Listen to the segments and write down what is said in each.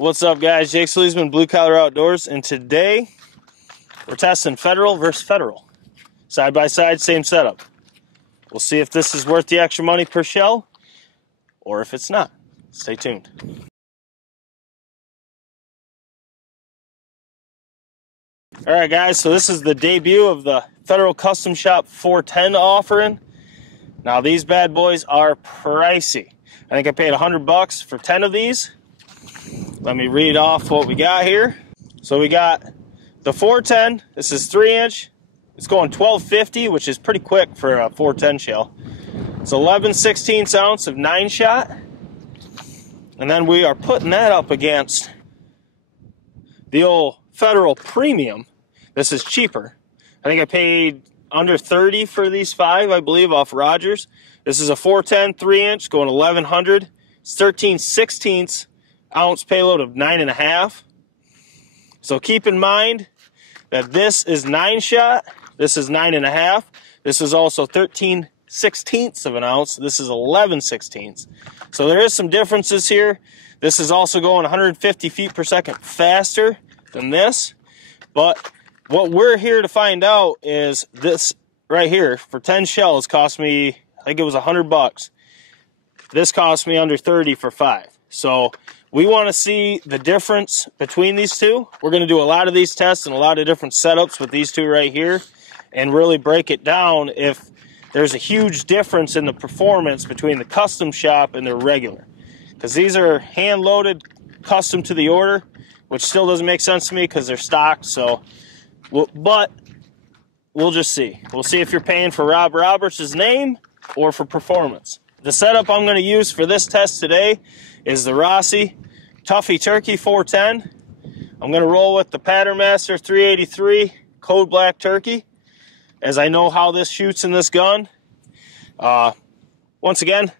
What's up, guys? Jake SLEASMAN, Blue Collar Outdoors, and today we're testing Federal versus Federal. Side by side, same setup. We'll see if this is worth the extra money per shell or if it's not. Stay tuned. Alright guys, so this is the debut of the Federal Custom Shop 410 offering. Now these bad boys are pricey. I think I paid $100 for 10 of these. Let me read off what we got here. So we got the 410. This is 3-inch. It's going 1250, which is pretty quick for a 410 shell. It's 11/16 ounce of 9-shot. And then we are putting that up against the old Federal Premium. This is cheaper. I think I paid under $30 for these 5, I believe, off Rogers. This is a 410 3-inch going 1100. It's 13/16 ounce payload of 9.5. So keep in mind that this is 9-shot. This is 9.5. This is also 13/16 of an ounce. This is 11/16. So there is some differences here. This is also going 150 feet per second faster than this. But what we're here to find out is this right here for 10 shells cost me, I think it was $100. This cost me under 30 for 5. So we want to see the difference between these two. We're going to do a lot of these tests and a lot of different setups with these two right here and really break it down if there's a huge difference in the performance between the custom shop and the regular. Because these are hand-loaded, custom to the order, which still doesn't make sense to me because they're stocked. So, but we'll just see. We'll see if you're paying for Rob Roberts' name or for performance. The setup I'm going to use for this test today is the Rossi Toughy Turkey 410. I'm going to roll with the Patternmaster 383 Code Black Turkey, as I know how this shoots in this gun. Once again,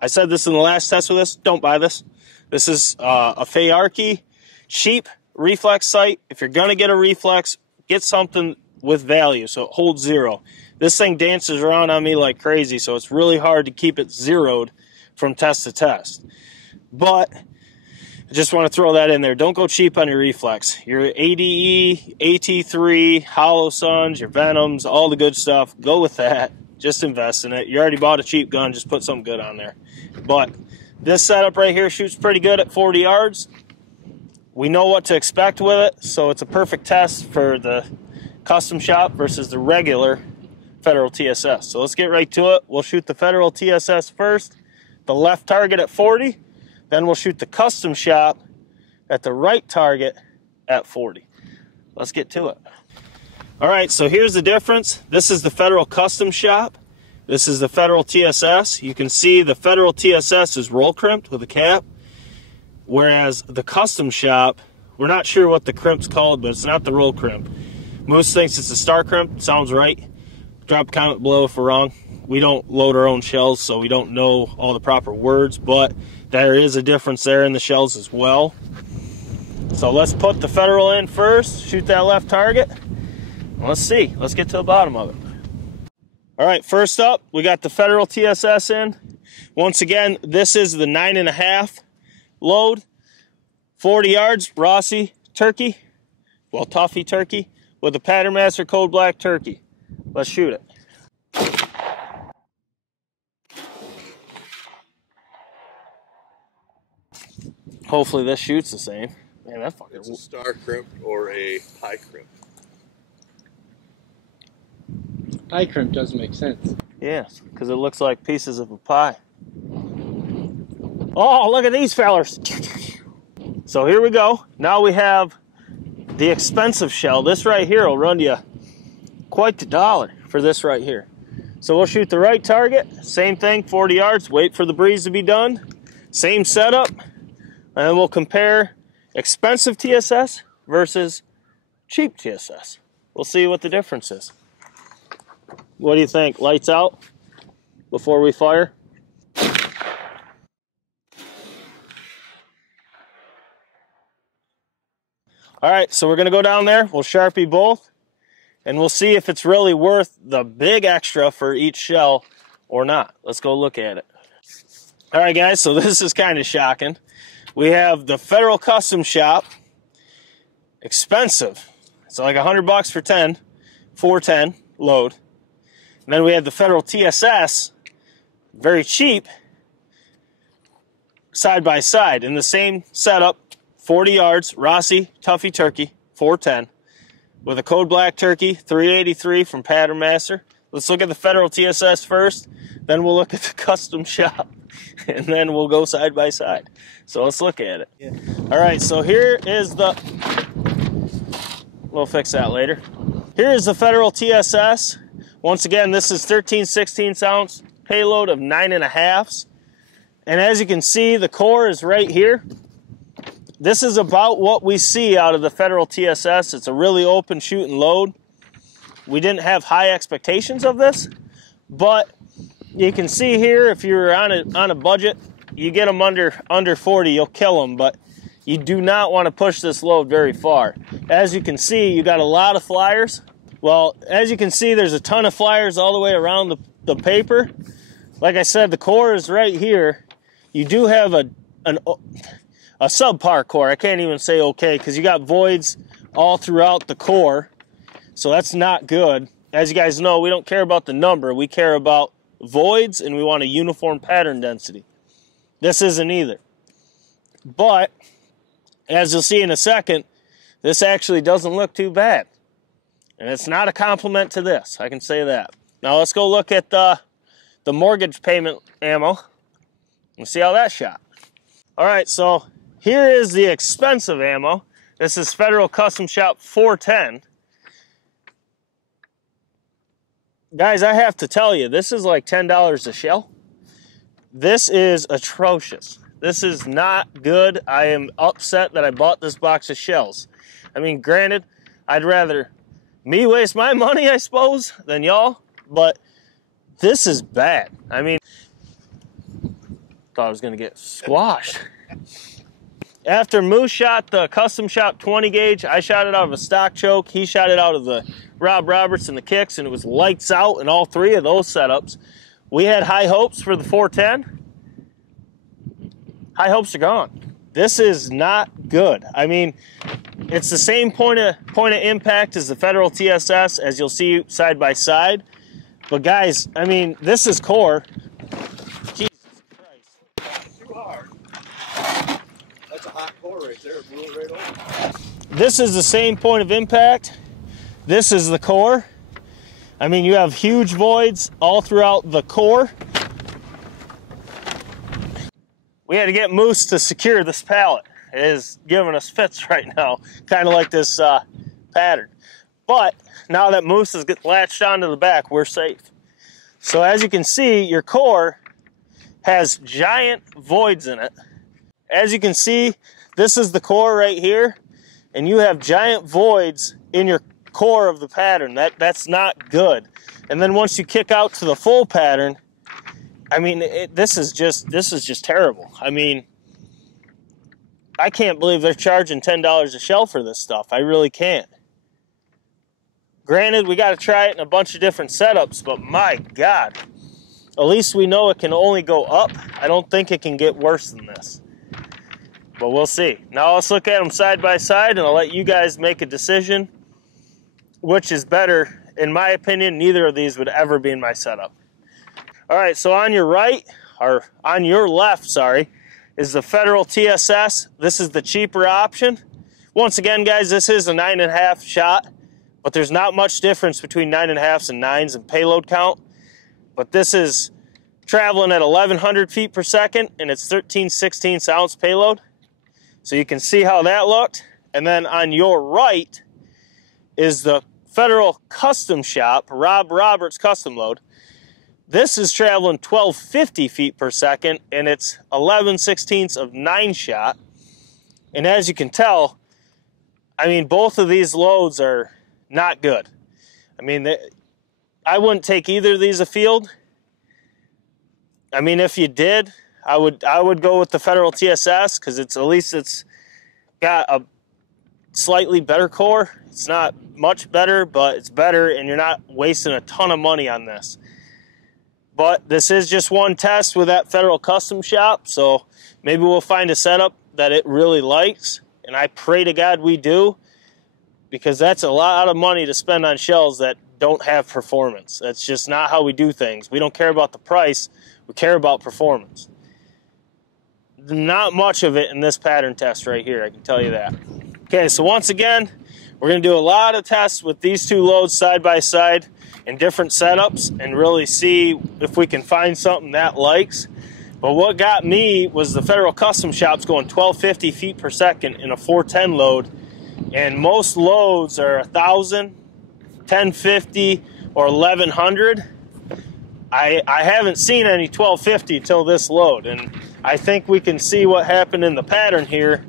I said this in the last test with this, don't buy this. This is a FALCONER cheap reflex sight. If you're going to get a reflex, get something with value so it holds 0. This thing dances around on me like crazy, so it's really hard to keep it zeroed from test to test. But I just want to throw that in there. Don't go cheap on your reflex. Your ADE, AT3, Hollow Suns, your Venoms, all the good stuff, go with that. Just invest in it. You already bought a cheap gun, just put something good on there. But this setup right here shoots pretty good at 40 yards. We know what to expect with it, so it's a perfect test for the custom shop versus the regular Federal TSS. So let's get right to it. We'll shoot the Federal TSS first, the left target at 40. Then we'll shoot the custom shop at the right target at 40. Let's get to it. All right, so here's the difference. This is the Federal custom shop. This is the Federal TSS. You can see the Federal TSS is roll crimped with a cap, whereas the custom shop, we're not sure what the crimp's called, but it's not the roll crimp. Moose thinks it's a star crimp. Sounds right. Drop a comment below if we're wrong. We don't load our own shells, so we don't know all the proper words, but there is a difference there in the shells as well. So let's put the Federal in first, shoot that left target. Let's see. Let's get to the bottom of it. All right, first up, we got the Federal TSS in. Once again, this is the 9.5 load, 40 yards, Rossi Turkey, well, Toughy Turkey, with the Patternmaster Code Black Turkey. Let's shoot it. Hopefully this shoots the same. Man, that fucking... It's a star crimp or a pie crimp. Pie crimp doesn't make sense. Yes, because it looks like pieces of a pie. Oh, look at these fellers. So here we go. Now we have the expensive shell. This right here will run you quite the dollar for this right here. So we'll shoot the right target. Same thing, 40 yards. Wait for the breeze to be done. Same setup. And then we'll compare expensive TSS versus cheap TSS. We'll see what the difference is. What do you think? Lights out before we fire? All right, so we're going to go down there. We'll Sharpie both, and we'll see if it's really worth the big extra for each shell or not. Let's go look at it. All right, guys, so this is kind of shocking. We have the Federal Custom Shop, expensive. It's like $100 for 10, 410 load. And then we have the Federal TSS, very cheap, side by side in the same setup, 40 yards, Rossi, Tuffy Turkey, 410, with a Code Black Turkey, 383 from Patternmaster. Let's look at the Federal TSS first, then we'll look at the Custom Shop, and then we'll go side by side. So let's look at it. Yeah. All right, so here is the, we'll fix that later. Here is the Federal TSS. Once again, this is 13/16 ounce payload of 9.5. And as you can see, the core is right here. This is about what we see out of the Federal TSS. It's a really open shoot and load. We didn't have high expectations of this, but you can see here, if you're on a budget, you get them under 40, you'll kill them, but you do not want to push this load very far. As you can see, you got a lot of flyers. Well, as you can see, there's a ton of flyers all the way around the paper. Like I said, the core is right here. You do have a subpar core. I can't even say okay, because you got voids all throughout the core. So that's not good. As you guys know, we don't care about the number. We care about voids, and we want a uniform pattern density. This isn't either. But, as you'll see in a second, this actually doesn't look too bad. And it's not a compliment to this, I can say that. Now let's go look at the mortgage payment ammo and see how that shot. All right, so here is the expensive ammo. This is Federal Custom Shop 410. Guys, I have to tell you, this is like $10 a shell. This is atrocious. This is not good. I am upset that I bought this box of shells. I mean, granted, I'd rather me waste my money, I suppose, than y'all, but this is bad. I mean, thought I was gonna get squashed. After Moose shot the Custom Shop 20 gauge, I shot it out of a stock choke. He shot it out of the Rob Roberts and the kicks, and it was lights out in all three of those setups. We had high hopes for the 410. High hopes are gone. This is not good. I mean, it's the same point of impact as the Federal TSS, as you'll see side by side. But guys, I mean, this is core. Jesus Christ. Too hard. That's a hot core right there. Blew it right over. This is the same point of impact. This is the core. I mean, you have huge voids all throughout the core. We had to get Moose to secure this pallet. It is giving us fits right now, kind of like this pattern. But now that Moose has latched onto the back, we're safe. So as you can see, your core has giant voids in it. As you can see, this is the core right here, and you have giant voids in your core of the pattern. That's not good. And then once you kick out to the full pattern, I mean, this is just terrible. I mean, I can't believe they're charging $10 a shell for this stuff. I really can't. Granted, we got to try it in a bunch of different setups, but my God, at least we know it can only go up. I don't think it can get worse than this. But we'll see. Now let's look at them side by side, and I'll let you guys make a decision which is better. In my opinion, neither of these would ever be in my setup. All right, so on your right, or on your left, sorry, is the Federal TSS. This is the cheaper option. Once again, guys, this is a 9.5 shot, but there's not much difference between 9.5s and 9s in payload count. But this is traveling at 1,100 feet per second, and it's 13/16 ounce payload. So you can see how that looked. And then on your right is the Federal Custom Shop, Rob Roberts custom load. This is traveling 1,250 feet per second, and it's 11/16 of 9 shot. And as you can tell, I mean, both of these loads are not good. I mean, I wouldn't take either of these afield. I mean, if you did, I would go with the Federal TSS, because at least it's got a slightly better core. It's not much better, but it's better, and you're not wasting a ton of money on this. But this is just one test with that Federal Custom Shop, so maybe we'll find a setup that it really likes, and I pray to God we do, because that's a lot of money to spend on shells that don't have performance. That's just not how we do things. We don't care about the price, we care about performance. Not much of it in this pattern test right here, I can tell you that. Okay, so once again, we're going to do a lot of tests with these two loads side by side in different setups and really see if we can find something that likes. But what got me was the Federal Custom Shop's going 1250 feet per second in a 410 load, and most loads are 1,000, 1050, or 1,100. I haven't seen any 1250 till this load, and I think we can see what happened in the pattern here.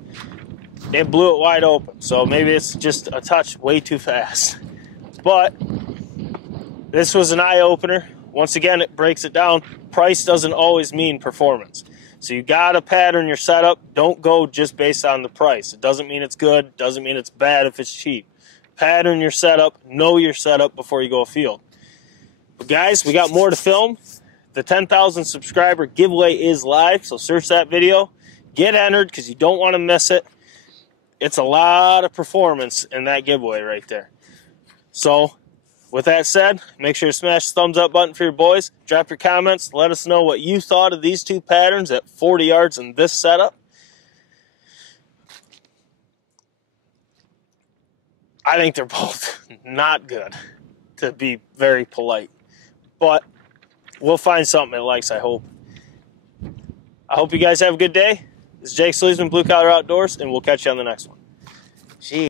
It blew it wide open, so maybe it's just a touch way too fast. But this was an eye-opener. Once again, it breaks it down. Price doesn't always mean performance. So you gotta pattern your setup. Don't go just based on the price. It doesn't mean it's good, doesn't mean it's bad if it's cheap. Pattern your setup, know your setup before you go afield. But guys, we got more to film. The 10,000 subscriber giveaway is live, so search that video. Get entered because you don't want to miss it. It's a lot of performance in that giveaway right there. So, with that said, make sure to smash the thumbs up button for your boys. Drop your comments. Let us know what you thought of these two patterns at 40 yards in this setup. I think they're both not good, to be very polite. But we'll find something it likes, I hope. I hope you guys have a good day. This is Jake SLEASMAN, Blue Collar Outdoors, and we'll catch you on the next one. Jeez.